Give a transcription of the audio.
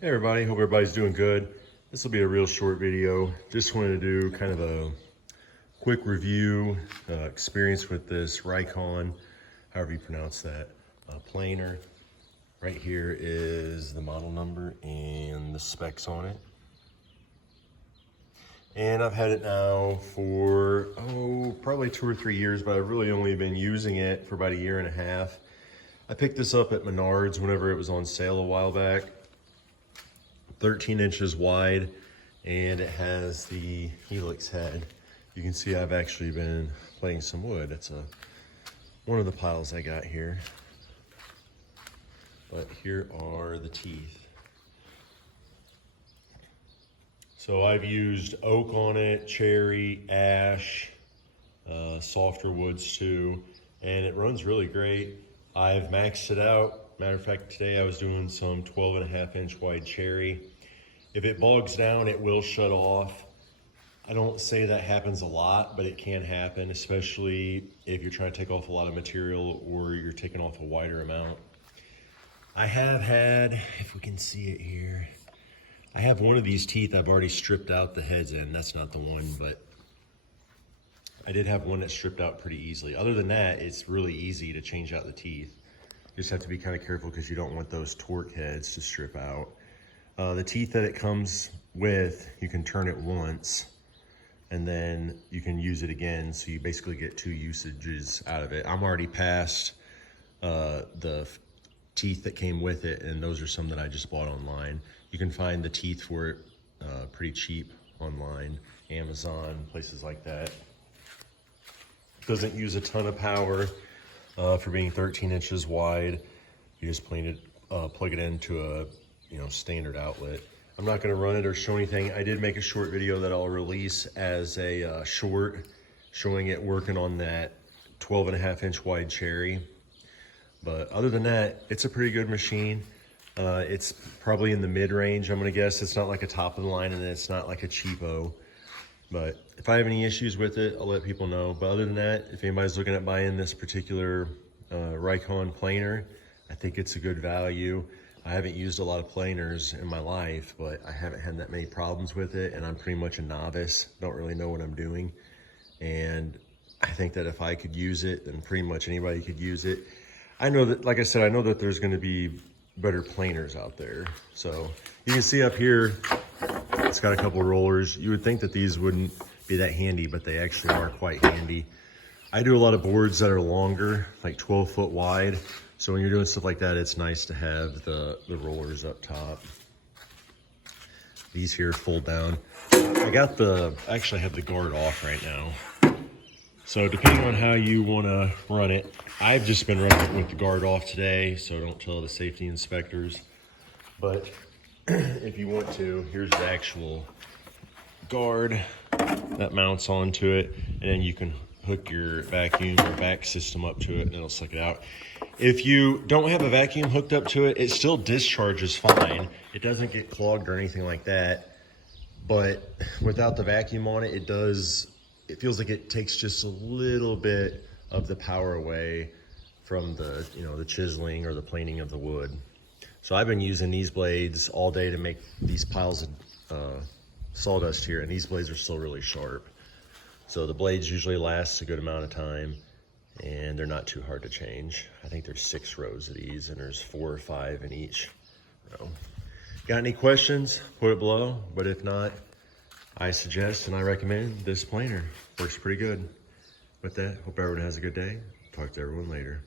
Hey everybody, hope everybody's doing good. This will be a real short video. Just wanted to do kind of a quick review, experience with this Rikon, however you pronounce that, planer. Right here is the model number and the specs on it. And I've had it now for, probably 2 or 3 years, but I've really only been using it for about 1.5 years. I picked this up at Menards whenever it was on sale a while back. 13 inches wide, and it has the helix head. You can see I've actually been plating some wood. It's one of the piles I got here. But here are the teeth. So I've used oak on it, cherry, ash, softer woods too, and it runs really great. I've maxed it out. Matter of fact, today I was doing some 12.5-inch wide cherry. If it bogs down, it will shut off. I don't say that happens a lot, but it can happen, especially if you're trying to take off a lot of material or you're taking off a wider amount. I have had, if we can see it here, I have one of these teeth I've already stripped out the heads in. That's not the one, but I did have one that stripped out pretty easily. Other than that, it's really easy to change out the teeth. You just have to be kind of careful because you don't want those torque heads to strip out. The teeth that it comes with, you can turn it once and then you can use it again. So you basically get 2 usages out of it. I'm already past the teeth that came with it, and those are some that I just bought online. You can find the teeth for it pretty cheap online, Amazon, places like that. Doesn't use a ton of power for being 13 inches wide. You just plug it into a standard outlet. I'm not going to run it or show anything. I did make a short video that I'll release as a short showing it working on that 12.5-inch wide cherry. But other than that, it's a pretty good machine. It's probably in the mid-range, I'm going to guess. It's not like a top of the line, and it's not like a cheapo. But if I have any issues with it, I'll let people know. But other than that, if anybody's looking at buying this particular Rikon planer, I think it's a good value. I haven't used a lot of planers in my life, but I haven't had that many problems with it, and I'm pretty much a novice. Don't really know what I'm doing. And I think that if I could use it, then pretty much anybody could use it. I know that, like I said, I know that there's going to be better planers out there. So you can see up here, it's got a couple of rollers. You would think that these wouldn't be that handy, but they actually are quite handy. I do a lot of boards that are longer, like 12 foot wide. So when you're doing stuff like that, it's nice to have the rollers up top. These here fold down. I actually have the guard off right now. So depending on how you want to run it, I've just been running it with the guard off today, so don't tell the safety inspectors. But if you want to, here's the actual guard that mounts onto it, and then you can hook your vacuum or vac system up to it, and it'll suck it out. If you don't have a vacuum hooked up to it, it still discharges fine. It doesn't get clogged or anything like that. But without the vacuum on it, it feels like it takes just a little bit of the power away from the, the chiseling or the planing of the wood. So I've been using these blades all day to make these piles of sawdust here, and these blades are still really sharp. So the blades usually last a good amount of time, and they're not too hard to change. I think there's 6 rows of these, and there's 4 or 5 in each row. Got any questions? Put it below, but if not, I suggest and I recommend this planer. Works pretty good. With that, hope everyone has a good day. Talk to everyone later.